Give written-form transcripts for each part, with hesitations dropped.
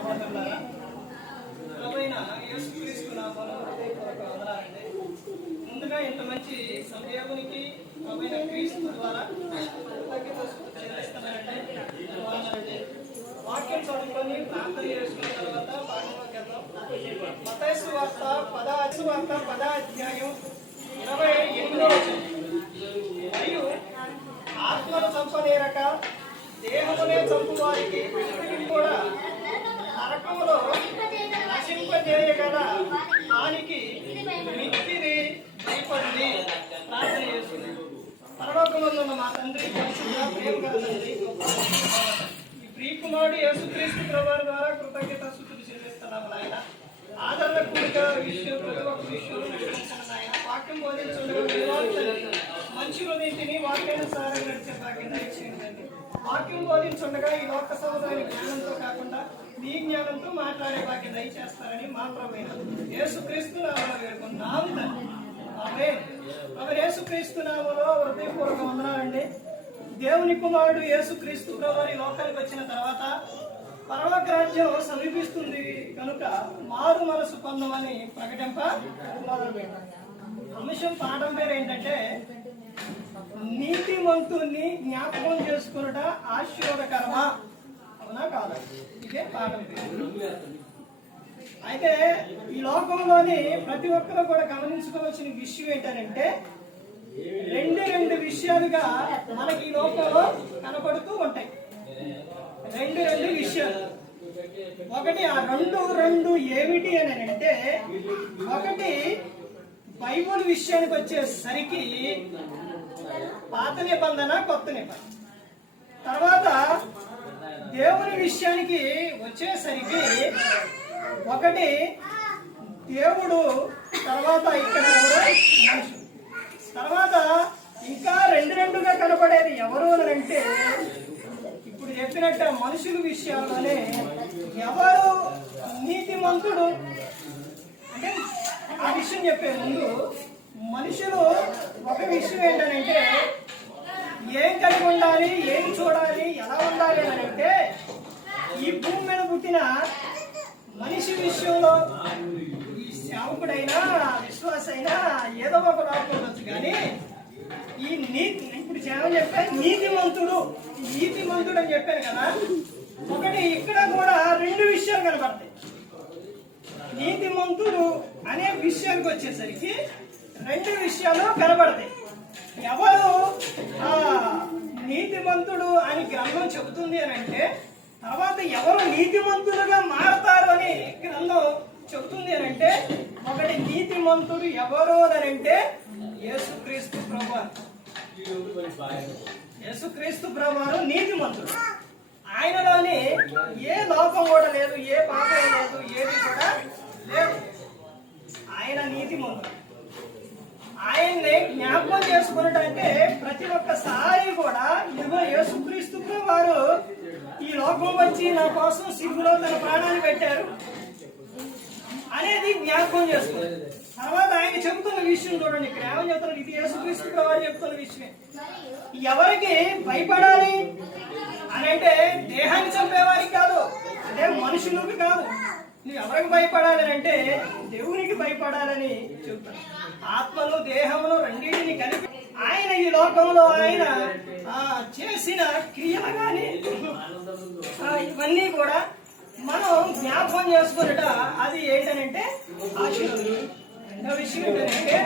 సహోదరులారా, ప్రభువైన యేసుక్రీస్తు నామములో హృదయపూర్వక వందనాలండి. ముందుగా ఇంత మంచి సమయానికి ప్రభువైన క్రీస్తు ద్వారా చెల్లిస్తున్నానండి. వాక్యం చదువుకొని ప్రార్థన చేసుకున్న తర్వాత పాఠంలోకి వెళ్దాం. మత్తయి సువార్త 10వ అధ్యాయం 28వ వచనం. మరియు ఆత్మను చంపనేరక దేహమునే చంపు వారికి కూడా నరకములో నశింపజేయగల దానికి మిక్కిలి భయపడింది. ప్రార్థన చేసుకుని పరలోకమందు ఉన్న మా తండ్రి, ప్రేమ గల తండ్రి, ఈ ప్రియకుమారుడు యేసుక్రీస్తు ప్రభువారి ద్వారా కృతజ్ఞతాస్తుతులు చెల్లిస్తున్నాము నాయన. ఆదరణ కూడిక విషయం ప్రతి ఒక్క విషయంలో నడిపించండి నాయన. వాక్యం బోధించండి, మంచి హృదయతిని వాక్యానుసారంగా నడిచే భాగ్యం దయచేయండి. వాక్యం బోధించుండగా ఈ లోక సముదాయ జ్ఞానంతో కాకుండా మీ జ్ఞానంతో మాట్లాడే భాగ్యం దయచేస్తారని మా ప్రభువైన యేసుక్రీస్తు నామములో వేడుకుంటున్నాము తండ్రి. ఆమేన్. యేసుక్రీస్తు నామములో హృదయపూర్వక వందనాలండి. దేవుని కుమారుడు యేసుక్రీస్తు ప్రభువు ఈ లోకానికి వచ్చిన తర్వాత పరలోక రాజ్యం సమీపిస్తుంది కనుక మారు మనసు పొందమని ప్రకటింప మొదలుపెట్టాం. అంశం పాఠం పేరు ఏంటంటే నీతిమంతుని జ్ఞాపకం చేసుకున్నట ఆశీర్వాదకరమా, అవునా కాదా? ఇదే పాఠం పేరు. అయితే ఈ లోకంలోని ప్రతి ఒక్కరు కూడా గమనించుకోవాల్సిన విషయం ఏంటంటే రెండు విషయాలుగా మనకి ఈ లోకంలో కనపడుతూ ఉంటాయి. రెండు విషయాలు. ఒకటి ఆ రెండు ఏమిటి అని అంటే, ఒకటి బైబుల్ విషయానికి వచ్చేసరికి పాత నిబంధన, కొత్త నిబంధన. తర్వాత దేవుని విషయానికి వచ్చేసరికి ఒకటి దేవుడు, తర్వాత ఇక్కడ మనుషులు. తర్వాత ఇంకా రెండుగా కనపడేది ఎవరు అని అంటే, ఇప్పుడు చెప్పినట్టు మనుషుల విషయాల్లోనే ఎవరు నీతిమంతుడు అంటే ఆ విషయం చెప్పే ముందు మనుషులు ఒక విషయం ఏంటంటే ఏం కలిగి ఉండాలి, ఏం చూడాలి, ఎలా ఉండాలి అని అంటే, ఈ భూమి మీద పుట్టిన మనిషి విషయంలో ఈ సేవకుడైనా విశ్వాస అయినా ఏదో ఒక లోపం ఉండొచ్చు. కానీ ఈ ఇప్పుడు సేవ చెప్పా నీతిమంతుడు అని చెప్పాను కదా. ఒకటి ఇక్కడ కూడా రెండు విషయాలు కనబడతాయి. నీతిమంతుడు అనే విషయానికి వచ్చేసరికి రెండు విషయాలు కనబడతాయి. ఎవరు నీతిమంతుడు అని గ్రంథం చెబుతుంది అని అంటే, తర్వాత ఎవరు నీతిమంతులుగా మారతారు అని గ్రంథం చెబుతుంది అని అంటే, ఒకటి నీతిమంతుడు ఎవరు అని అంటే యేసుక్రీస్తు ప్రభువారు. యేసుక్రీస్తు ప్రభువారు నీతిమంతుడు. ఆయనలోని ఏ లోపం కూడా లేదు, ఏ పాపం లేదు, ఏది కూడా లేదు. ఆయన నీతిమంతుడు. ఆయన్ని జ్ఞాపకం చేసుకున్నట్టంటే ప్రతి ఒక్కసారి కూడా ఇదిగో యేసుక్రీస్తు వారు ఈ లోకం వచ్చి నా కోసం సిలువలో తన ప్రాణాన్ని పెట్టారు అనేది జ్ఞాపకం చేసుకున్నారు. తర్వాత ఆయన చెబుతున్న విషయం చూడండి, ఇక్కడ ఏమని చెప్తున్నారు, ఇది యేసుక్రీస్తు వారు చెప్తున్న విషయమే. ఎవరికి భయపడాలి అని అంటే దేహాన్ని చంపేవారికి కాదు, అంటే మనుషులకు కాదు. నువ్వు ఎవరికి భయపడాలి అంటే దేవునికి భయపడాలని చెబుతాను. ఆత్మను దేహమును రెండింటిని కలిపి ఆయన ఈ లోకంలో ఆయన చేసిన క్రియలు కానీ ఇవన్నీ కూడా మనం జ్ఞాపకం చేసుకున్నట అది ఏంటనంటే ఆశీర్వాదం. రెండో విషయం ఏంటంటే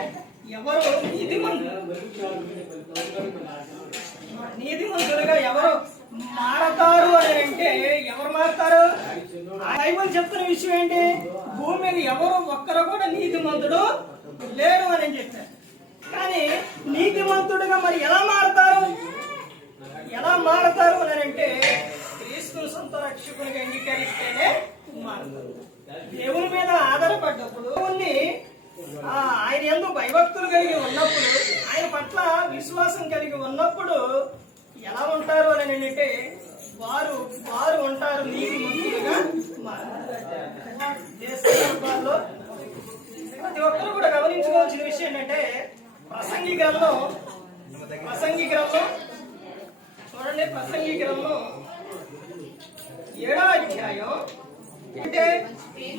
ఎవరు నీతిమంతులుగా ఎవరు మారతారు అని అంటే ఎవరు మారతారు? బైబిల్ చెప్తున్న విషయం ఏంటి? భూమి మీద ఎవరు ఒక్కరు కూడా నీతిమంతుడు లేరు అని చెప్పారు. కానీ నీతిమంతుడుగా మరి ఎలా మారతారు అని అంటే క్రీస్తును సొంత రక్షకునిగా అంగీకరిస్తేనే మారతారు. దేవుని మీద ఆధారపడ్డప్పుడు, ఆయన యందు భయభక్తులు కలిగి ఉన్నప్పుడు, ఆయన పట్ల విశ్వాసం కలిగి ఉన్నప్పుడు ఎలా ఉంటారు అని అంటే వారు ఉంటారు నీతిమంతులుగా మారతారు. దేశ సందర్భాల్లో ప్రతి ఒక్కరు కూడా గమనించుకోవాల్సిన విషయం ఏంటంటే ప్రసంగి గ్రంథం చూడండి. ప్రసంగి గ్రంథం 7వ అధ్యాయం అంటే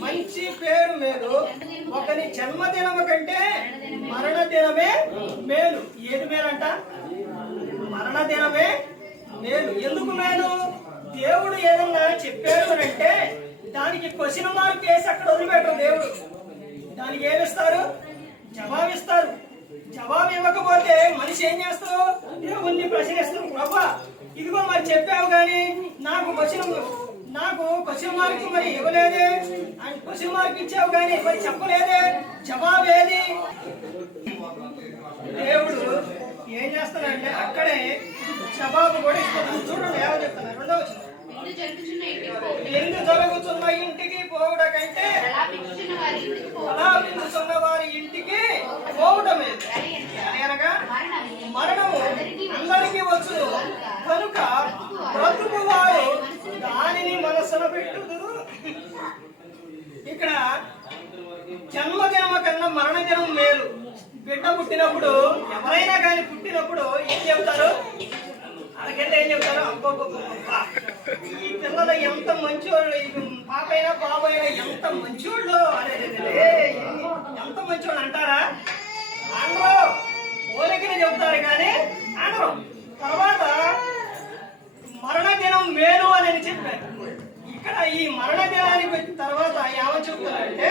మంచి పేరు మేలు, ఒకని జన్మదినము కంటే మరణ దినమే మేలు. ఏది మేలంట? మరణ దినమే మేలు. ఎందుకు మేలు? దేవుడు ఏదన్నా చెప్పాడు అంటే దానికి క్వశ్చన్ మార్క్ వేసి అక్కడ వదిలిపెట్టరు దేవుడు. దానికి ఏమిస్తారు? జవాబిస్తారు. జవాబు ఇవ్వకపోతే మనిషి ఏం చేస్తావు? దేవుణ్ణి ప్రశ్నిస్తావు. ప్రభా ఇదిగో మరి చెప్పావు కానీ నాకు క్వశ్చన్ మార్క్ మరి ఇవ్వలేదే, అని క్వశ్చన్ మార్క్ ఇచ్చావు కానీ మరి చెప్పలేదే, జవాబు ఏది? దేవుడు ఏం చేస్తాడంటే అక్కడే జవాబు కూడా ఇస్తాడు. చూడండి ఏమో చెప్తాను. రెండవ వచనం, ఎందు జరుగుతున్న ఇంటికి పోవుట కంటే అలాపించుతున్న వారి ఇంటికి పోవటమే అనగా మరణము అందరికీ వచ్చు కనుక బ్రతుకు వారు దానిని మనసున పెట్టుదురు. ఇక్కడ జన్మదినం కన్నా మరణ దినం మేలు. బిడ్డ పుట్టినప్పుడు ఎవరైనా కానీ పుట్టినప్పుడు ఏం చెబుతారు? అలాగంటే ఏం చెప్తారు? అబ్బా ఈ పిల్లలు ఎంత మంచివాళ్ళు, పాపైనా బాబైనా ఎంత మంచివాళ్ళు, అదే ఎంత మంచివాళ్ళు అంటారా? అనరు. పోలికని చెప్తారు కానీ అనరు. తర్వాత మరణ దినం మేలు అని చెప్పారు. ఇక్కడ ఈ మరణ దినానికి తర్వాత ఏమని చెప్తారంటే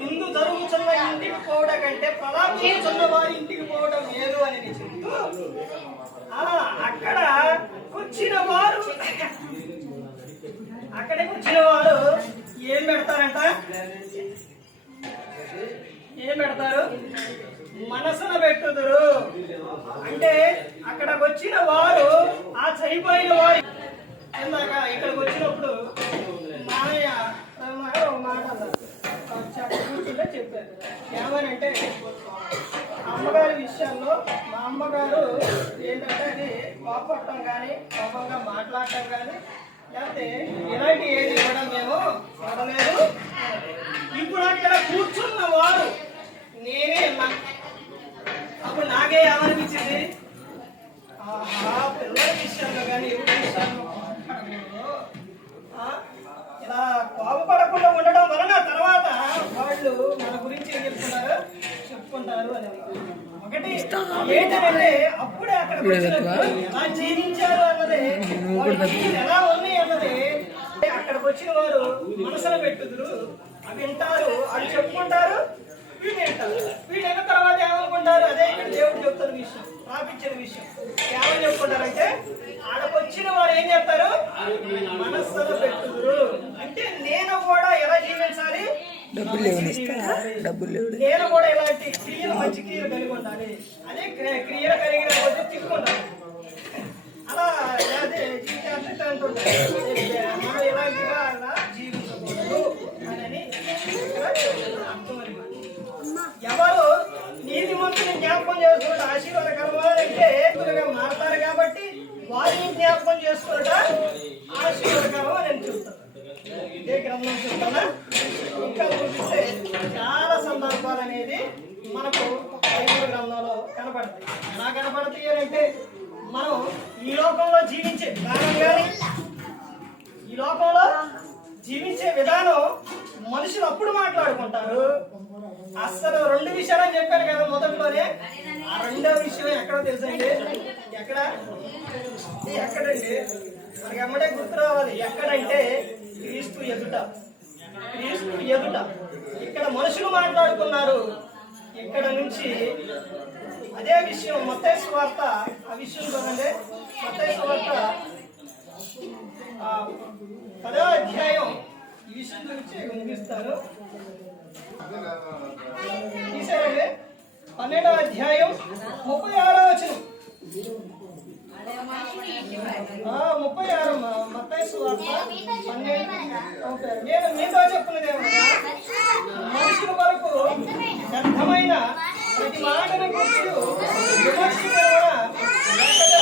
ముందు జరుగుతున్న ఇంటికి పోవడం కంటే ప్రలాపించుతున్న వారి ఇంటికి పోవడం మేలు అని చెప్తూ అక్కడికి వచ్చిన వారు ఏం పెడతారంట? ఏం పెడతారు? మనసున పెట్టుదురు. అంటే అక్కడికి వచ్చిన వారు ఆ చనిపోయిన వారు ఇందాక ఇక్కడికి వచ్చినప్పుడు మామయ్య ఒక మాట కూర్చుంటే చెప్పారు. ఏమనంటే అమ్మగారి విషయాల్లో మా అమ్మగారు ఏంటంటే అది కోపడటం కానీ కోపంగా మాట్లాడటం కానీ లేకపోతే ఇలాంటి ఏది కూడా మేము చూడలేదు. ఇప్పుడు అక్కడ కూర్చున్న వారు నేనే అప్పుడు నాకే ఏమనిపించింది? ఆహా పిల్లల విషయంలో కానీ ఎవరి విషయంలో ఇలా కోపపడకుండా ఉండడం వలన తర్వాత వాళ్ళు మన గురించి ఏం చెప్పుకుంటారు అనేది ఒకటి ఏంటంటే అప్పుడే అక్కడ ఎలా జీవించారు అన్నది, ఎలా ఉన్నాయి అన్నది అక్కడికి వచ్చిన వారు మనసులో పెట్టుదురు. అవి వింటారు, అవి చెప్పుకుంటారు, వీళ్ళు వింటారు. వీళ్ళు అయిన తర్వాత ఏమనుకుంటారు? అదే ఇక్కడ దేవుడు చెప్తున్న విషయం, రాపించిన విషయం. ఏమని చెప్పుకుంటారంటే ఆడకొచ్చిన వారు ఏం చెప్తారు? మనస్సులో పెట్టుదురు. అంటే నేను కూడా ఎలా జీవించాలి? నేను కూడా ఇలాంటి క్రియలు, మంచి క్రియలు కలిగి ఉండాలి. అదే క్రియలు కలిగిన కొద్ది తిట్టుకుంటాను. అలా అదే జీవితం మనం ఇలాంటిగా అలా జీవించకూడదు అని అర్థం అనమాట. ఎవరు నీతిమంతుని జ్ఞాపకం చేసుకుంటే ఆశీర్వాదకరమాలంటే మారతారు కాబట్టి వారిని జ్ఞాపకం చేసుకుంట ఆశీర్వాదకరం అని చెప్తారు. ఇదే గ్రంథం చూస్తానా? ఇంకా చూపిస్తే చాలా సందర్భాలు అనేది మనకు బైబిల్ గ్రంథంలో కనపడతాయి. ఎలా కనపడతాయి అంటే మనం ఈ లోకంలో జీవించే విధానం కానీ ఈ లోకంలో జీవించే విధానం మనుషులు అప్పుడు మాట్లాడుకుంటారు. అసలు రెండు విషయాలు చెప్పాను కదా మొదట్లోనే. ఆ రెండో విషయం ఎక్కడో తెలుసండి? ఎక్కడండి మనకి ఎమ్మడే గుర్తు రావాలి. ఎక్కడంటే క్రీస్తు ఎదుట. క్రీస్తు ఎదుట ఇక్కడ మనుషులు మాట్లాడుకున్నారు. ఇక్కడ నుంచి అదే విషయం మత్తయి సువార్త, ఆ విషయం చూడండి. మత్తయి సువార్త 10వ అధ్యాయం ఈ విషయం గురించి ముగిస్తాను. తీసారండి 12వ అధ్యాయం 36వ వచనం. 36 మత్తయి సువార్త 12. నేను మీతో చెప్పున్నది ఏమన్నా, మనుషుల వరకు వ్యర్థమైన ప్రతి మాటను గురించి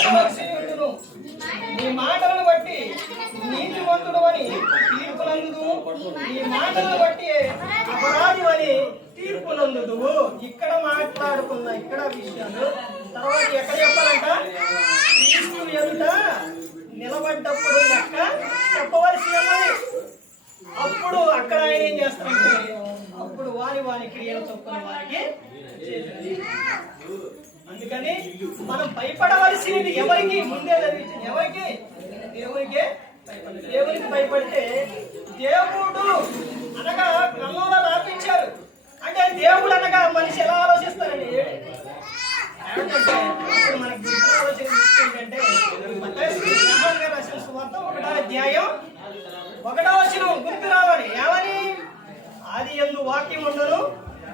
విమర్శించును. నీ మాటలను బట్టి నీతిమంతుడు అని తీర్పునందుదు, నీ మాటలను బట్టి అపరాధి అని తీర్పునందుదు. ఇక్కడ మాట్లాడుకున్న ఇక్కడ విషయాలు తర్వాత ఎక్కడ చెప్పాలంట? క్రీస్తు ఎదుట నిలబడ్డప్పుడు లెక్క చెప్పవలసి ఉన్నది. అప్పుడు అప్పుడు అక్కడ ఆయన ఏం చేస్తారంటే అప్పుడు వారి క్రియల చొప్పున వారికి చేశారు. అందుకని మనం భయపడవలసినది ఎవరికి? ముందే చదివించింది ఎవరికి? దేవునికే భయపడాలి. దేవునికి భయపడితే దేవుడు అనగా క్రమంలో రాపించారు. అంటే దేవుడు అనగా మనిషి ఎలా ఆలోచిస్తారండి? ఏమిటంటే ఇప్పుడు మనకి గుర్తు ఆలోచన ఏంటంటే రాసిన సువార్త 1వ అధ్యాయం 1వ వచనం గుర్తు రావాలి. ఏమని? ఆది యందు వాక్యం ఉండును,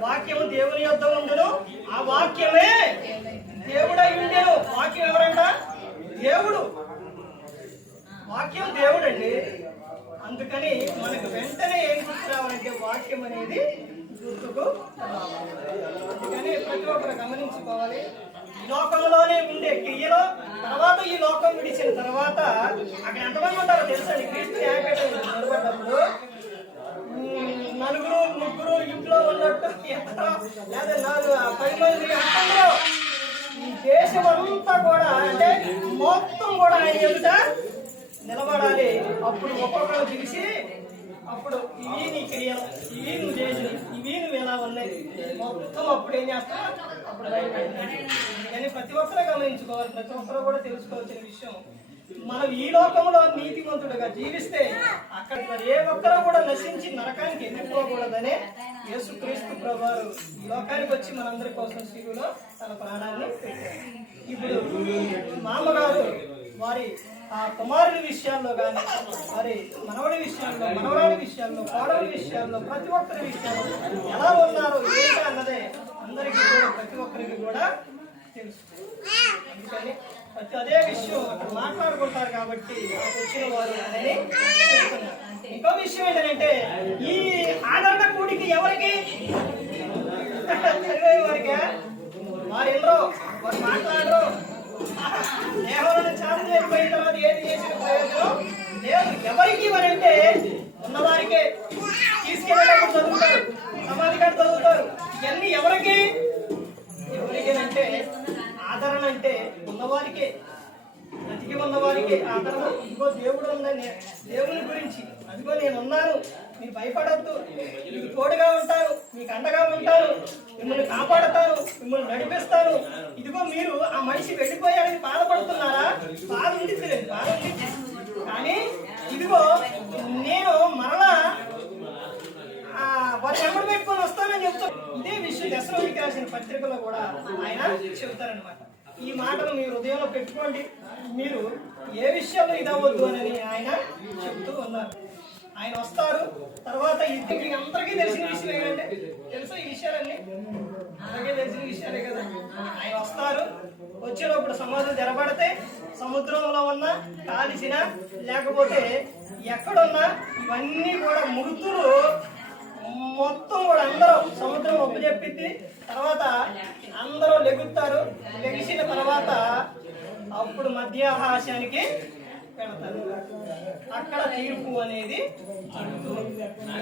వాక్యము దేవుని యొద్ద ఉండును, ఆ వాక్యమే దేవుడై ఉండెను. వాక్యం ఎవరంట? దేవుడు. వాక్యం దేవుడు అండి. అందుకని మనకు వెంటనే ఏం గుర్తు రావాలంటే వాక్యం అనేది గుర్తుకు రావాలి. అందుకని ప్రతి ఒక్కరు గమనించుకోవాలి. ఈ లోకంలోనే ఉండే క్రియలో తర్వాత ఈ లోకం విడిచిన తర్వాత అక్కడ ఎంతమంది ఉంటారో తెలుసండి? క్రీస్తు నిలబడ్డప్పుడు నలుగురు ముగ్గురు ఇంట్లో ఉన్నట్టు లేదా 10 మంది అంతలో ఈ దేశం అంతా కూడా అంటే మొత్తం కూడా ఆయన ఎదుట నిలబడాలి. అప్పుడు ఒక్కొక్కరు పిలిచి అప్పుడు ఇవి నీ క్రియలు, ఇవి నువ్వు చేసి, ఇవి నువ్వు ఎలా ఉన్నాయి మొత్తం అప్పుడు ఏం చేస్తావు? అప్పుడు కానీ ప్రతి ఒక్కరూ గమనించుకోవాలి. ప్రతి ఒక్కరూ కూడా తెలుసుకోవాల్సిన విషయం, మనం ఈ లోకంలో నీతిమంతుడుగా జీవిస్తే అక్కడ ఏ ఒక్కరూ కూడా నశించి నరకానికి ఎదుర్కోకూడదనే యేసుక్రీస్తు ప్రభువారు ఈ లోకానికి వచ్చి మనందరి కోసం శిలువలో తన ప్రాణాన్ని పెట్టారు. ఇప్పుడు మామగారు వారి ఆ కుమారుడి విషయాల్లో కానీ మరి మనవడి విషయాల్లో, మనవరాడి విషయాల్లో, కోడలి విషయాల్లో, ప్రతి ఒక్కరి విషయాల్లో ఎలా ఉన్నారు ఏంటి అన్నదే అందరికీ కూడా ప్రతి ఒక్కరికి కూడా తెలుసు. అందుకని అదే విషయం అక్కడ మాట్లాడుకుంటారు కాబట్టి వచ్చిన వారు అని చెప్తున్నారు. ఇంకో విషయం ఏంటంటే ఈ ఆదరణ కూడికి ఎవరికి? వారికి వారెందరో వారు మాట్లాడరు. దేహంలో చాలా అయిపోయిన తర్వాత ఏది చేసిన ప్రయోజనం లేదు. ఎవరికి ఇవ్వనంటే ఉన్నవారికే. తీసుకెళ్ళేటప్పుడు చదువుతారు, సమాధి కాడ చదువుతారు. ఇవన్నీ ఎవరికి? ఎవరికేనంటే ఆదరణ అంటే ఉన్నవారికే, బ్రతికి ఉన్నవారికే ఆదరణ. ఇదిగో దేవుడు ఉందని దేవుని గురించి, అదిగో నేను ఉన్నాను, మీరు భయపడద్దు, మీకు తోడుగా ఉంటాను, మీకు అండగా ఉంటాను, మిమ్మల్ని కాపాడతాను, మిమ్మల్ని నడిపిస్తాను. ఇదిగో మీరు ఆ మనిషి వెళ్ళిపోయాడని బాధపడుతున్నారా? బాధ ఉండిద్ది, బాధ ఉండిద్ది. కానీ ఇదిగో నేను మరలా వారు ఎప్పుడు పెట్టుకొని వస్తానని చెప్తాను. ఇదే విషయం దశలోనికి రాసిన పత్రికలో కూడా ఆయన చెబుతారనమాట. ఈ మాటను మీ హృదయంలో పెట్టుకోండి. మీరు ఏ విషయంలో ఇదవద్దు అని ఆయన చెప్తూ ఉన్నారు. ఆయన వస్తారు. తర్వాత అందరికీ తెలిసిన విషయం ఏంటంటే తెలుసా? ఈ విషయాలన్నీ అందరికీ తెలిసిన విషయాలే కదా. ఆయన వస్తారు. వచ్చేటప్పుడు సమాధులు తెరబడితే సముద్రంలో ఉన్న కాలిసిన లేకపోతే ఎక్కడున్నా ఇవన్నీ కూడా మృతులు మొత్తం కూడా అందరూ సముద్రం ఒప్పజెప్పింది. తర్వాత అందరూ లెగుతారు. లెగిసిన తర్వాత అప్పుడు మధ్యాహాశానికి పెడతారు. అక్కడ తీర్పు అనేది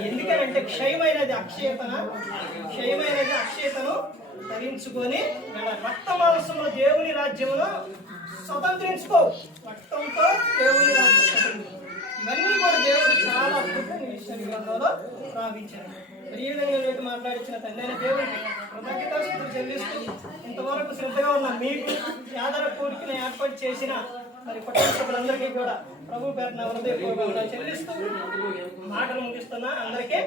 ఎందుకంటే క్షయమైనది అక్షయతను ధరించుకొని రక్త మాంసంలో దేవుని రాజ్యంలో స్వతంత్రించుకో. రక్తంతో దేవుని రాజ్యం ఇవన్నీ కూడా దేవుడు చాలా అద్భుతమైన విషయాలు గ్రంథంలో రావించారు. ఈ విధంగా మాట్లాడించిన తండ్రి అయిన దేవుడికి కృతజ్ఞతాస్తుతులు చెల్లిస్తూ ఇంతవరకు శ్రద్ధగా ఉన్న మీకు ఆదర కోరికను ఏర్పాటు చేసిన మరి కుటుంబ సభ్యులందరికీ కూడా ప్రభు పేరున హృదయపూర్వకంగా చెల్లిస్తూ మాటలు ముగిస్తున్నా. అందరికీ